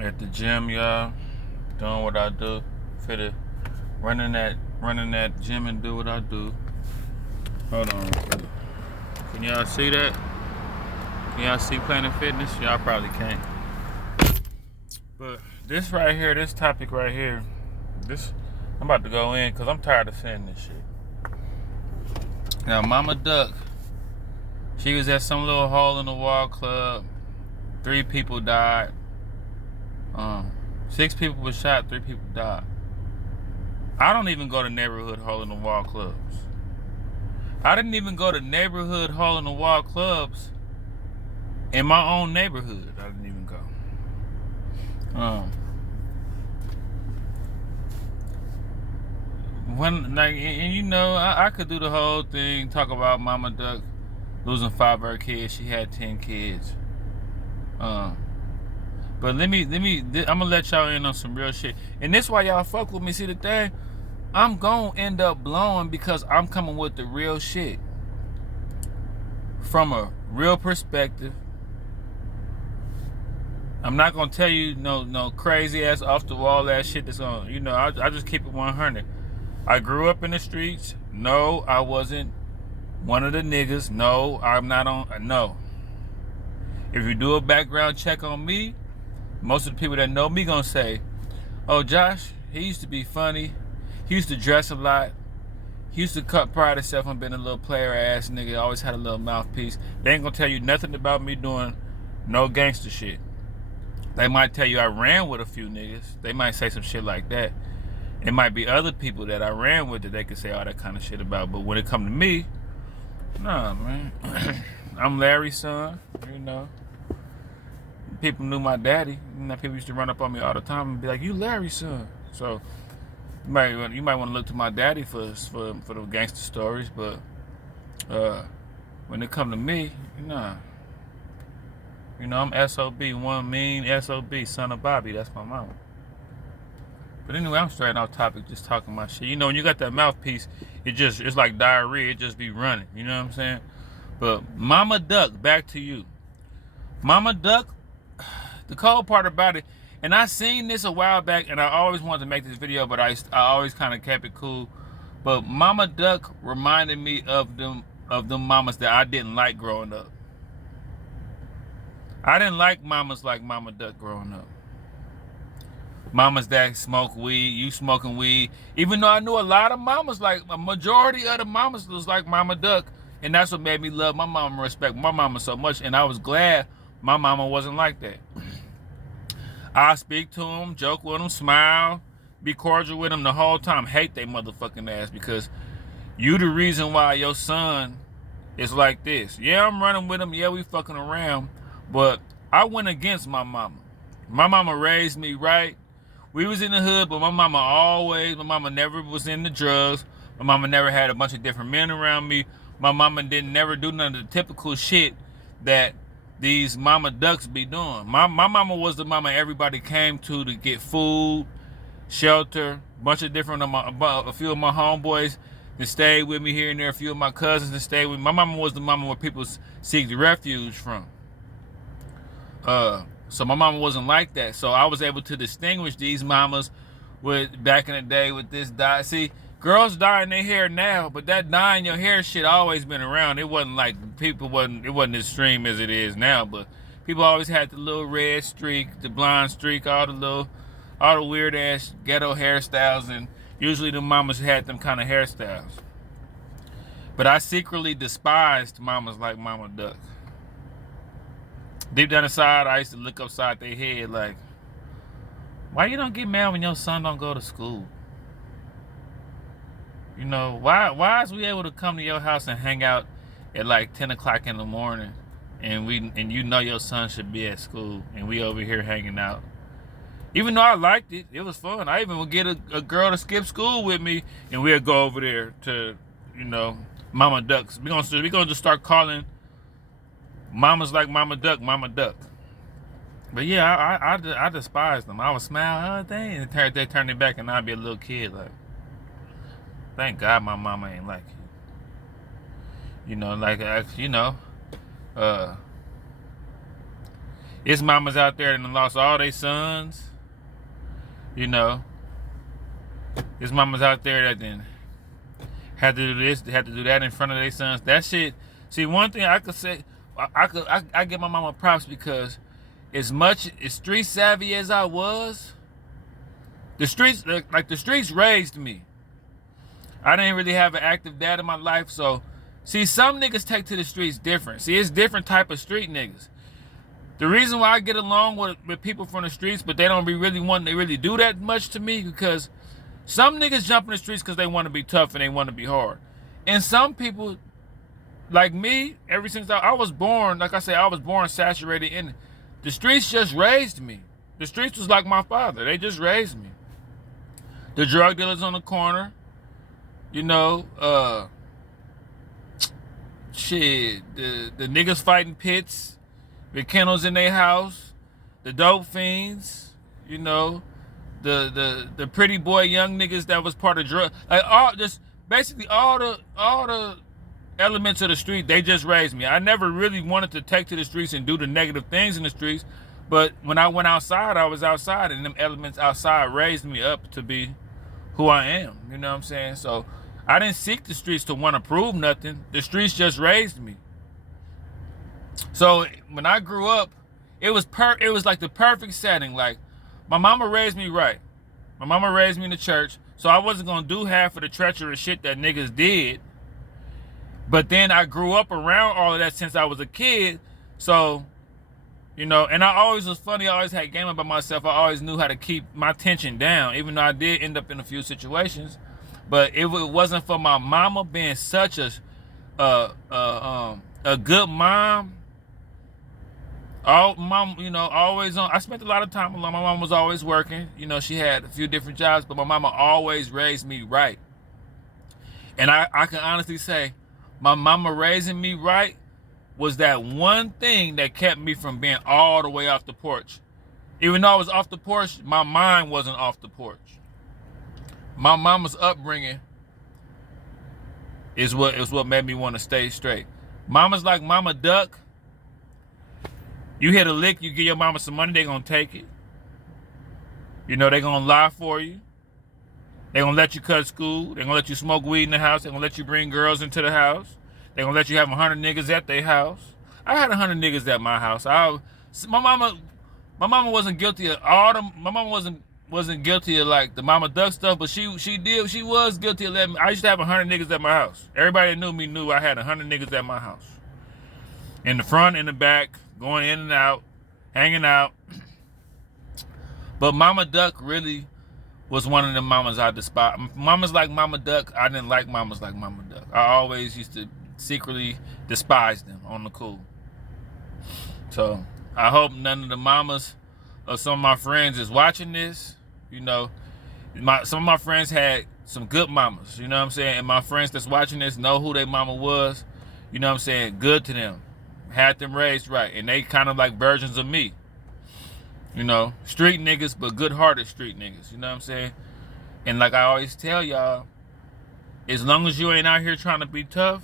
At the gym, y'all. Doing what I do. Fit running that gym and do what I do. Hold on. Can y'all see that? Can y'all see Planet Fitness? Y'all probably can't. But this right here, this topic right here, this I'm about to go in because I'm tired of saying this shit. Now, Momma Duck, she was at some little hole in the wall club. 3 people died. 6 people were shot. 3 people died. I don't even go to neighborhood hole in the wall clubs. I didn't even go to neighborhood hole in the wall clubs in my own neighborhood. I didn't even go. When like, and you know, I could do the whole thing, talk about Momma Duck losing 5 of her kids. She had 10 kids. But I'm gonna let y'all in on some real shit. And this why y'all fuck with me. See the thing, I'm gonna end up blowing because I'm coming with the real shit from a real perspective. I'm not gonna tell you no crazy ass off the wall ass shit that's on. You know, I just keep it 100. I grew up in the streets. No, I wasn't one of the niggas. No, I'm not on. No. If you do a background check on me, most of the people that know me gonna say, "Oh, Josh, he used to be funny. He used to dress a lot. He used to pride himself on being a little player ass nigga. Always had a little mouthpiece." They ain't gonna tell you nothing about me doing no gangster shit. They might tell you I ran with a few niggas. They might say some shit like that. It might be other people that I ran with that they could say all that kind of shit about. But when it come to me, nah, man. I'm Larry's son, you know. People knew my daddy. You know, people used to run up on me all the time and be like, "You Larry's son." So you might want to look to my daddy for the gangster stories. But when it come to me, nah. You know, I'm SOB, one mean SOB, son of Bobby. That's my mama. But anyway, I'm straight off topic, just talking my shit. You know, when you got that mouthpiece, it's like diarrhea. It just be running. You know what I'm saying? But Momma Duck, back to you. Momma Duck, the cold part about it, and I seen this a while back, and I always wanted to make this video, but I always kind of kept it cool. But Momma Duck reminded me of them mamas that I didn't like growing up. I didn't like mamas like Momma Duck growing up. Mamas that smoke weed, you smoking weed. Even though I knew a lot of mamas, like a majority of the mamas was like Momma Duck. And that's what made me love my mama and respect my mama so much. And I was glad my mama wasn't like that. I speak to them, joke with them, smile, be cordial with them the whole time. Hate they motherfucking ass because you the reason why your son is like this. Yeah, I'm running with him. Yeah, we fucking around. But I went against my mama. My mama raised me right. We was in the hood, but my mama never was into drugs. My mama never had a bunch of different men around me. My mama didn't never do none of the typical shit that these Momma Ducks be doing. My mama was the mama everybody came to get food, shelter, bunch of different, a few of my homeboys that stayed with me here and there, a few of my cousins that stayed with me. My mama was the mama where people seek the refuge from. So my mama wasn't like that. So I was able to distinguish these mamas with back in the day with this dye. See, girls dyeing their hair now, but that dyeing your hair shit always been around. It wasn't like it wasn't as extreme as it is now, but people always had the little red streak, the blonde streak, all the weird ass ghetto hairstyles, and usually the mamas had them kind of hairstyles. But I secretly despised mamas like Momma Duck. Deep down inside, I used to look upside their head like, why you don't get mad when your son don't go to school? You know, why is we able to come to your house and hang out at like 10 o'clock in the morning and you know your son should be at school and we over here hanging out? Even though I liked it, it was fun. I even would get a girl to skip school with me and we'd go over there to, you know, Momma Ducks. We're gonna just start calling mamas like Momma Duck, Momma Duck. But yeah, I despised them. I would smile, oh dang, and they turn it back, and I'd be a little kid like, thank God my mama ain't like you. You know, like you know, It's mamas out there that lost all their sons. You know, it's mamas out there that then had to do this, had to do that in front of their sons. That shit. See, one thing I could say, I give my mama props because as much as street savvy as I was, the streets raised me. I didn't really have an active dad in my life, so see, some niggas take to the streets different. See, it's different type of street niggas. The reason why I get along with people from the streets, but they don't be really wanting to really do that much to me, because some niggas jump in the streets because they want to be tough and they want to be hard. And some people, like me, ever since I was born, like I said, I was born saturated in it. The streets just raised me. The streets was like my father. They just raised me. The drug dealers on the corner, you know, shit, the niggas fighting pits, the kennels in their house, the dope fiends, you know, the pretty boy young niggas that was part of drug, like all just basically all the elements of the street. They just raised me. I never really wanted to take to the streets and do the negative things in the streets, but when I went outside, I was outside, and them elements outside raised me up to be who I am. You know what I'm saying? So I didn't seek the streets to want to prove nothing. The streets just raised me. So when I grew up, it was like the perfect setting. Like, my mama raised me right. My mama raised me in the church, so I wasn't gonna do half of the treacherous shit that niggas did. But then I grew up around all of that since I was a kid. So, you know, and I always was funny. I always had game about myself. I always knew how to keep my tension down, even though I did end up in a few situations. But it wasn't for my mama being such a good mom. Mom, you know, always on. I spent a lot of time alone. My mom was always working. You know, she had a few different jobs, but my mama always raised me right. And I can honestly say, my mama raising me right was that one thing that kept me from being all the way off the porch. Even though I was off the porch, my mind wasn't off the porch. My mama's upbringing is what made me want to stay straight. Mama's like Momma Duck. You hit a lick, you give your mama some money, they gonna take it. You know, they gonna lie for you. They gonna let you cut school. They gonna let you smoke weed in the house. They gonna let you bring girls into the house. They gonna let you have 100 niggas at their house. I had 100 niggas at my house. My mama wasn't guilty of all them. My mama wasn't guilty of like the Momma Duck stuff, but she was guilty of letting me. I used to have 100 niggas at my house. Everybody that knew me knew I had 100 niggas at my house. In the front, in the back, going in and out, hanging out. But Momma Duck really was one of the mamas I despise. Mamas like Momma Duck, I didn't like mamas like Momma Duck. I always used to secretly despise them on the cool. So I hope none of the mamas of some of my friends is watching this. You know, some of my friends had some good mamas, you know what I'm saying? And my friends that's watching this know who their mama was. You know what I'm saying? Good to them. Had them raised right. And they kind of like versions of me. You know, street niggas, but good-hearted street niggas. You know what I'm saying? And like I always tell y'all, as long as you ain't out here trying to be tough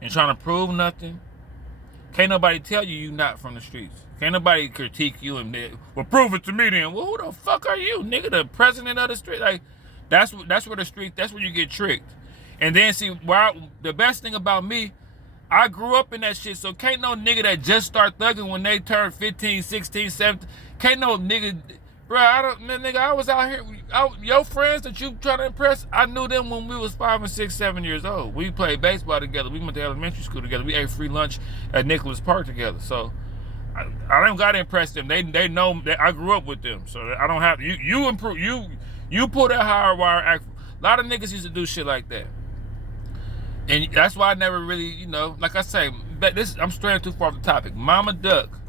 and trying to prove nothing, can't nobody tell you not from the streets. Can't nobody critique you and well, prove it to me then. Well, who the fuck are you, nigga? The president of the street? Like, that's where the street. That's where you get tricked. And then see, the best thing about me, I grew up in that shit, so can't no nigga that just start thugging when they turn 15, 16, 17, can't no nigga, bro, I was out here, your friends that you trying to impress, I knew them when we was 5 and 6, 7 years old. We played baseball together. We went to elementary school together. We ate free lunch at Nicholas Park together. So I don't got to impress them. They know that I grew up with them. So I don't have, you improve, you pull that higher wire act. A lot of niggas used to do shit like that. And that's why I never really, you know, like I say, I'm straying too far off the topic. Momma Duck,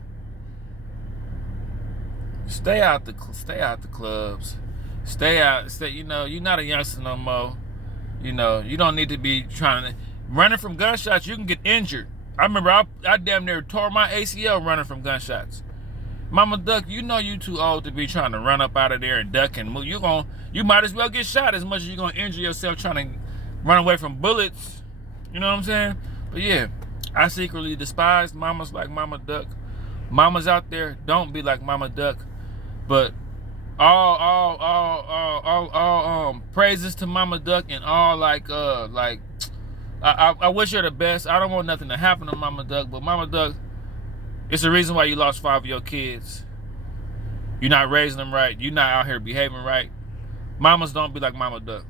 stay out the clubs, stay. You know, you're not a youngster no more. You know, you don't need to be running from gunshots. You can get injured. I remember I damn near tore my ACL running from gunshots. Momma Duck, you know you too old to be trying to run up out of there and duck and move. You might as well get shot as much as you're gonna injure yourself trying to run away from bullets. You know what I'm saying? But yeah, I secretly despise mamas like Momma Duck. Mamas out there, don't be like Momma Duck. But all praises to Momma Duck, and all I wish her the best. I don't want nothing to happen to Momma Duck, but Momma Duck, it's the reason why you lost 5 of your kids. You're not raising them right. You're not out here behaving right. Mamas, don't be like Momma Duck.